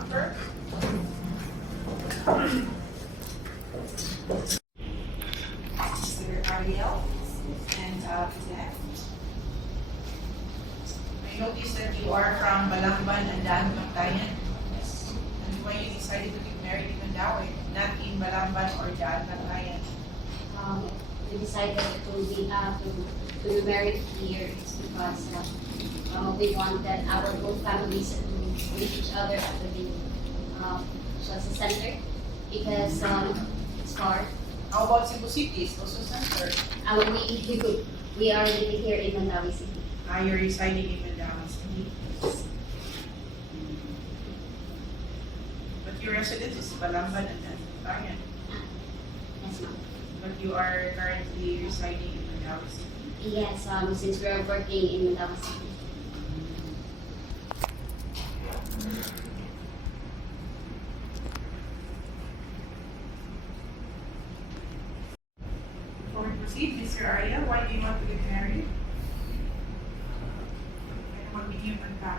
number. Mr. Ariel and Jeff. I noticed that you are from Balamban and Dan Mactayan. Yes. And why you decided to get married in Mandaue, not in Balamban or Dan Mactayan? We decided to be married here is because we want that our both families to meet each other at the Chelsea Center because it's far. How about Cebu City? It's also center. We are living here in Mandaue City. You're residing in Mandaue City. But your residence is Balamban and Dan Mactayan. Yes, ma'am. But you are currently residing in Mandaue City. Yes, since we are working in Mandaue City. Before we proceed, Mr. Arya, why do you want to get married? Kaya mag-iiwan ka.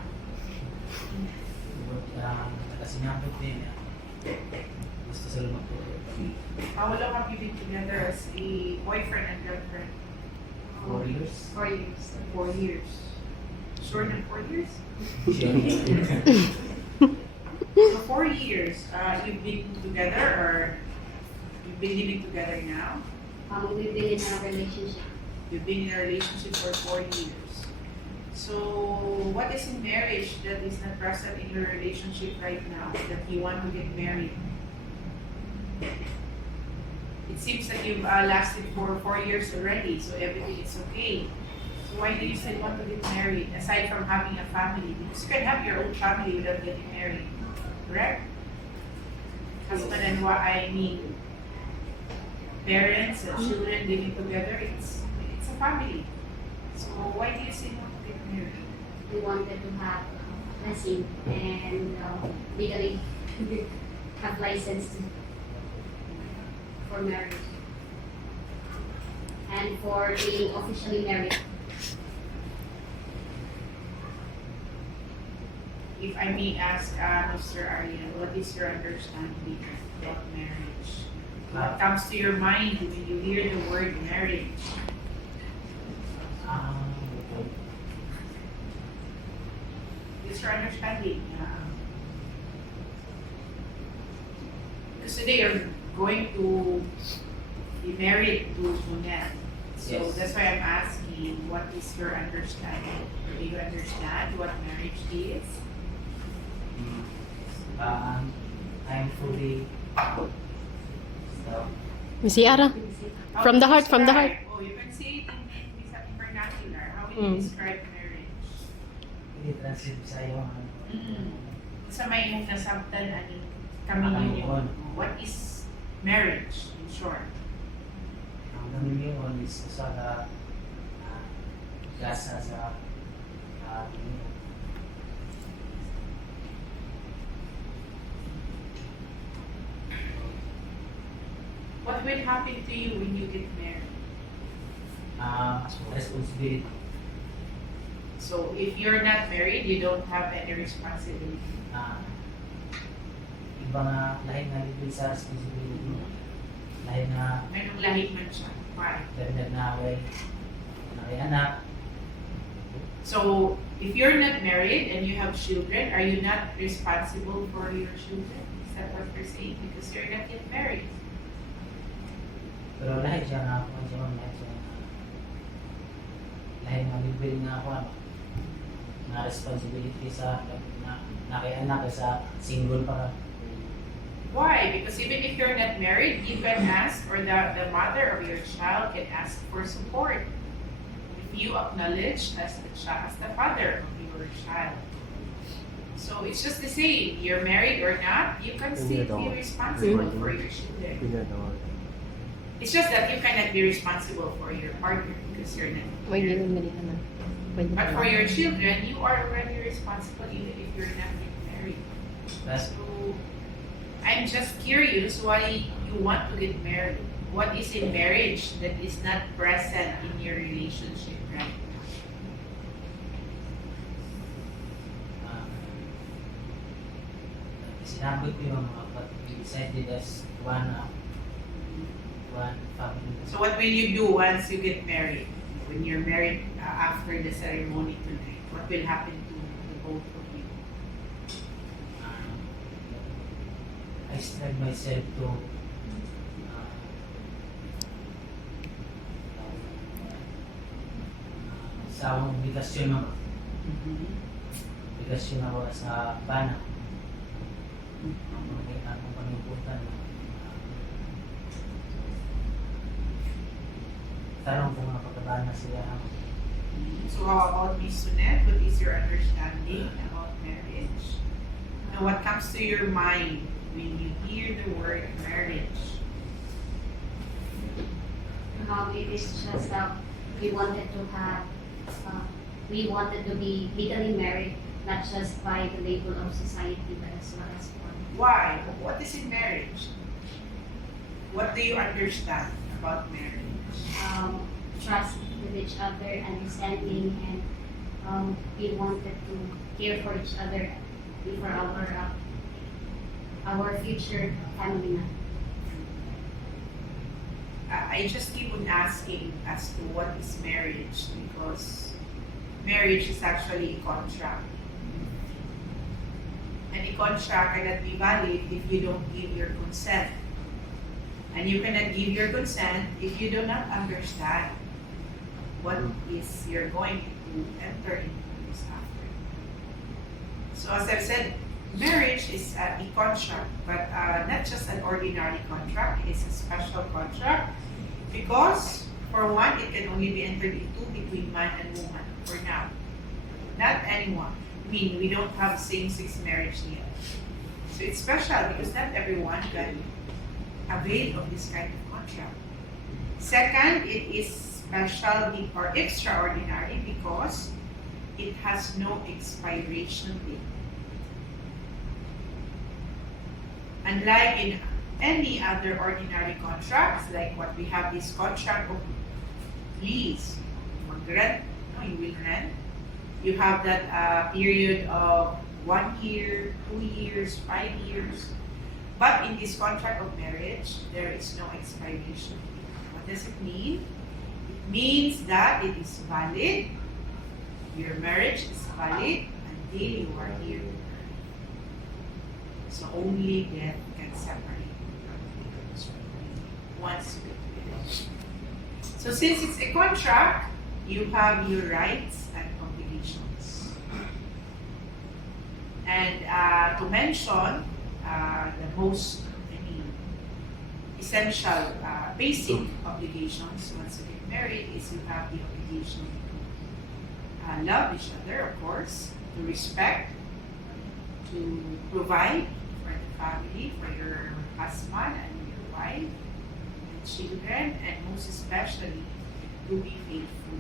Kasi sinabot din niya. Gusto sa lumang po. How long have you been together as a boyfriend and girlfriend? 4 years. 4 years. 4 years. Short than 4 years? So 4 years, you've been together or you've been living together now? We've been in a relationship. You've been in a relationship for 4 years. So what is in marriage that is not present in your relationship right now that you want to get married? It seems that you've lasted for 4 years already, so everything is okay. So why do you still want to get married aside from having a family? Because you can have your own family without getting married, correct? Husband and wife, I mean, parents and children living together, it's a family. So why do you still want to get married? We wanted to have blessing and legally have license for marriage and for being officially married. If I may ask Mr. Arya, what is your understanding of marriage? What comes to your mind when you hear the word marriage? What's your understanding? Because today you're going to be married to Jeanette. So Yes. that's why I'm asking, what is your understanding? Do you understand what marriage is? I'm fully Missy Ara. How From do the you heart, from the heart. describe- Oh, you can say it in vernacular. How will you describe marriage? hindi translate sa iyo. Sa may mong nasabtan ani communion. What is marriage in short? Ang nangyayon is sa gasa sa What will happen to you when you get married? responsibility. So if you're not married, you don't have any responsibility. Iba nga lahi na libid sa responsibility. Lahi na Anong lahi man siya? Why? dagdag na away anak. So if you're not married and you have children, are you not responsible for your children? Is that what you're saying? Because you're not yet married. Pero lahi siya nga ako siya lahi na libid nga ako na responsibility sa na kay anak sa single pa. Why? Because even if you're not married, you can ask, or the mother of your child can ask for support. If you acknowledge as the father of your child. So it's just the same. You're married or not, you can still be responsible for your children. It's just that you cannot be responsible for your partner because you're not married. But for your children, you are already responsible even if you're not yet married. That's So I'm just curious why you want to get married. What is in marriage that is not present in your relationship right now? Sinabot ko yung mga but we decided as one family. So what will you do once you get married? When you're married after the ceremony tonight, what will happen to the both of you? I strive myself to sa akong obligasyon ako sa bana. Ang pangiputan tarong kung mga pagkabana sila. So how about Miss Sunette? What is your understanding about marriage? Now what comes to your mind when you hear the word marriage? It is just that we wanted to be legally married, not just by the label of society, but as well as for. Why? What is in marriage? What do you understand about marriage? Trust with each other, understanding, and we wanted to care for each other for our future family. I just keep on asking as to what is marriage because marriage is actually a contract. And a contract cannot be valid if you don't give your consent. And you cannot give your consent if you do not understand what is you're going to enter into this after. So as I've said, marriage is a contract, but not just an ordinary contract. It's a special contract because, for one, it can only be entered into between man and woman for now. Not anyone. I mean, we don't have same-sex marriage yet. So it's special because not everyone can avail of this kind of contract. Second, it is special or extraordinary because it has no expiration date. Unlike in any other ordinary contracts, like what we have this contract of lease, rent, you will rent. You have that period of 1 year, 2 years, 5 years. But in this contract of marriage, there is no expiration date. What does it mean? It means that it is valid. Your marriage is valid until you are here. So only death can separate once you get married. So since it's a contract, you have your rights and obligations. And to mention the most, essential, basic obligations once you get married is you have the obligation to love each other, of course, to respect, to provide for the family, for your husband and your wife and children, and most especially to be faithful.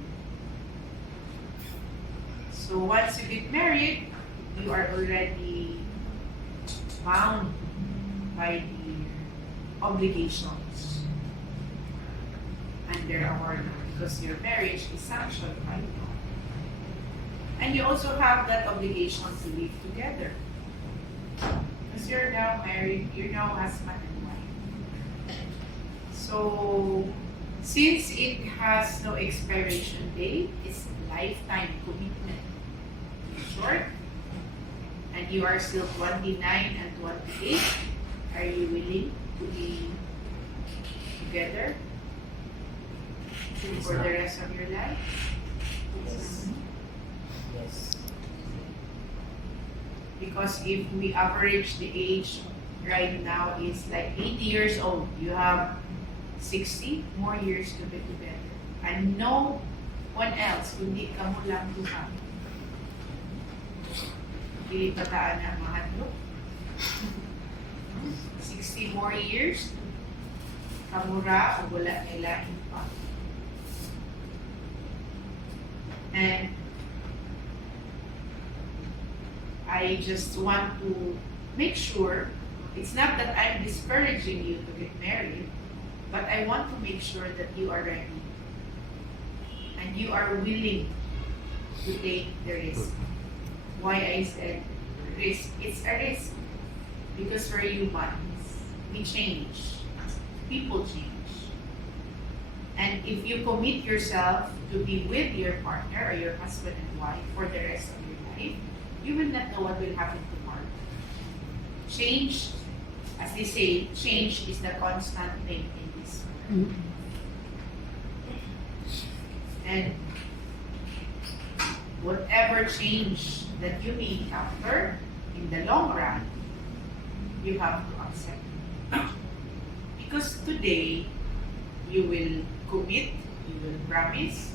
So once you get married, you are already bound by the obligations under our law because your marriage is sanctioned by law. And you also have that obligation to live together. Because you're now married, you're now husband and wife. So, since it has no expiration date, it's a lifetime commitment. In short, and you are still 29 and 28, are you willing to be together for the rest of your life? Yes. Yes. Because if we average the age right now is like 80 years old, you have 60 more years to be together. And no one else, kundi kamo lang duha. Dili pataan ang mahadlok. 60 more years, kamura o wala nila pa. And I just want to make sure, it's not that I'm discouraging you to get married, but I want to make sure that you are ready and you are willing to take the risk. Why I said risk? It's a risk. Because we're humans. We change. People change. And if you commit yourself to be with your partner or your husband and wife for the rest of your life, you will not know what will happen tomorrow. Change, as they say, change is the constant thing in this world. And whatever change that you may encounter in the long run, you have to accept it. Because today, you will commit, you will promise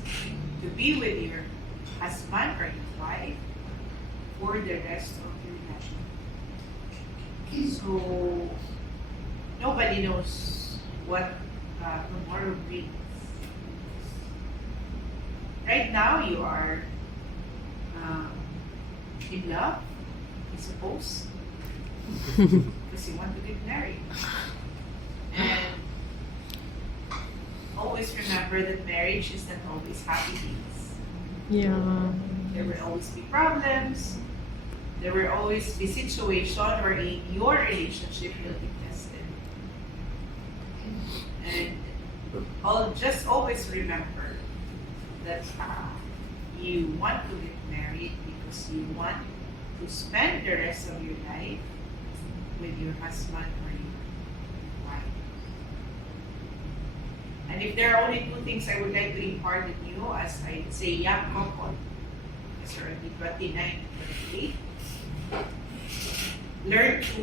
to be with your husband or your wife for the rest of your life. So, nobody knows what tomorrow brings. Right now, you are in love, I suppose, because you want to get married. And always remember that marriage is not always happy days. Yeah. There will always be problems. There will always be situations where in your relationship will be tested. And just always remember that you want to get married because you want to spend the rest of your life with your husband or your wife. And if there are only two things I would like to impart in you, as I say, young couple, as already 29, 28, learn to,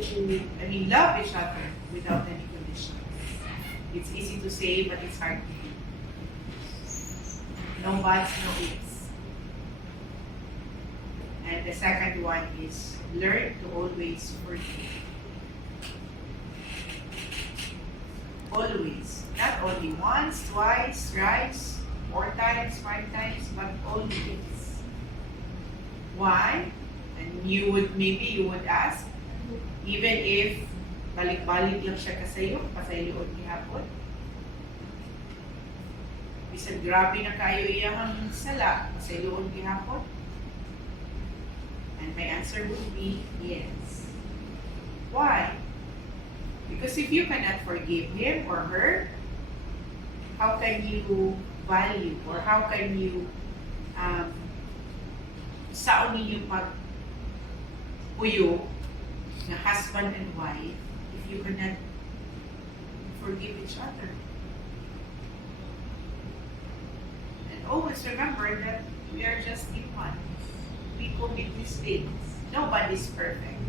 love each other without any conditions. It's easy to say, but it's hard to do. No buts, no ifs. And the second one is learn to always forgive. Always. Not only once, twice, thrice, 4 times, 5 times, but always. Why? And you would ask, even if balik-balik lang siya kasayo, pasayloon gihapon. Bisan grabe na kayo iyang sala, pasayloon gihapon. And my answer would be yes. Why? Because if you cannot forgive him or her, how can you value or how can you saan ninyo pagpuyo na husband and wife if you cannot forgive each other? And always remember that we are just human. We commit mistakes. Nobody's perfect.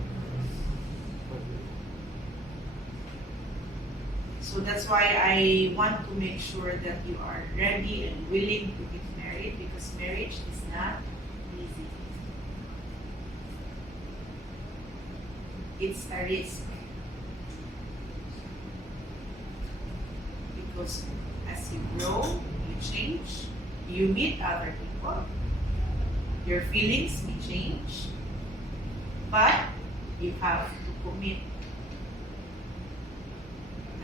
So that's why I want to make sure that you are ready and willing to get married, because marriage is not easy. It's a risk. Because as you grow, you change, you meet other people, your feelings may change, but you have to commit.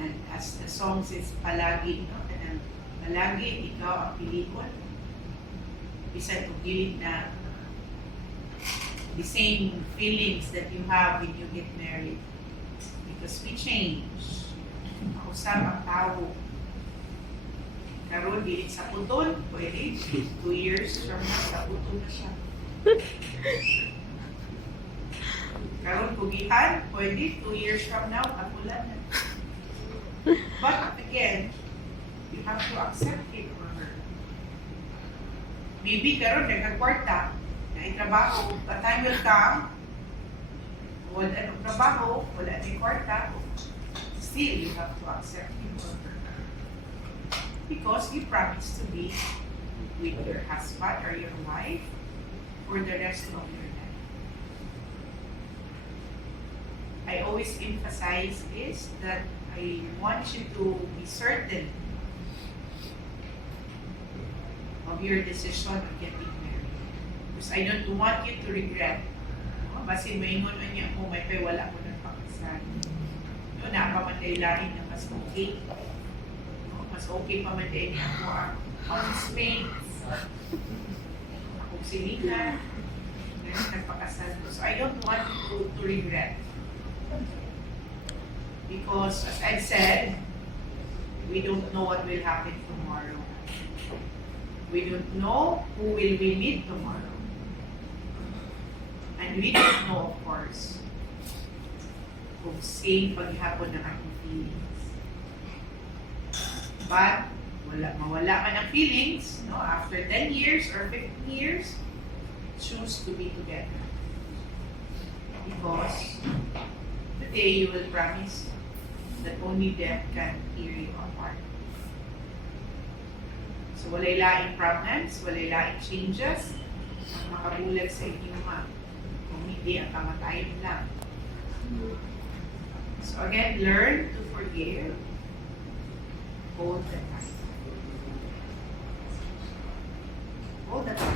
And as the song says, palagi, no? And palagi ikaw ang pilion. Bisan kung gilid na the same feelings that you have when you get married. Because we change. Mausap ang tao. Karon gilid sa puton, pwede. 2 years from now, sa puton na siya. Karon pugihan, pwede. 2 years from now, kapulan na. But again, you have to accept him or her. Maybe karon nagkakwarta, na itrabaho, the time will come, wala nang trabaho, wala nang kwarta, still you have to accept him or her. Because you promised to be with your husband or your wife for the rest of your life. I always emphasize this, that I want you to be certain of your decision of getting married. Because I don't want you to regret. No? Basi maingon man niya mo, may wala ko ng pakasal. No, napamatay lain na mas okay. No? Mas okay pa man din ako ang housemates. Akong silina. Ganun nagpakasal. So I don't want you to regret. Because as I said, we don't know what will happen tomorrow. We don't know who will we meet tomorrow. And we don't know, of course, kung safe paghihapon ng ating feelings. But, mawala man ang feelings, no? After 10 years or 15 years, choose to be together. Because today you will promise that only death can tear you apart. So walay laing problems, walay laing changes ang makabulag sa inyo ha. Kung hindi ang kamatayan lang. So again, learn to forgive all the time. All the time.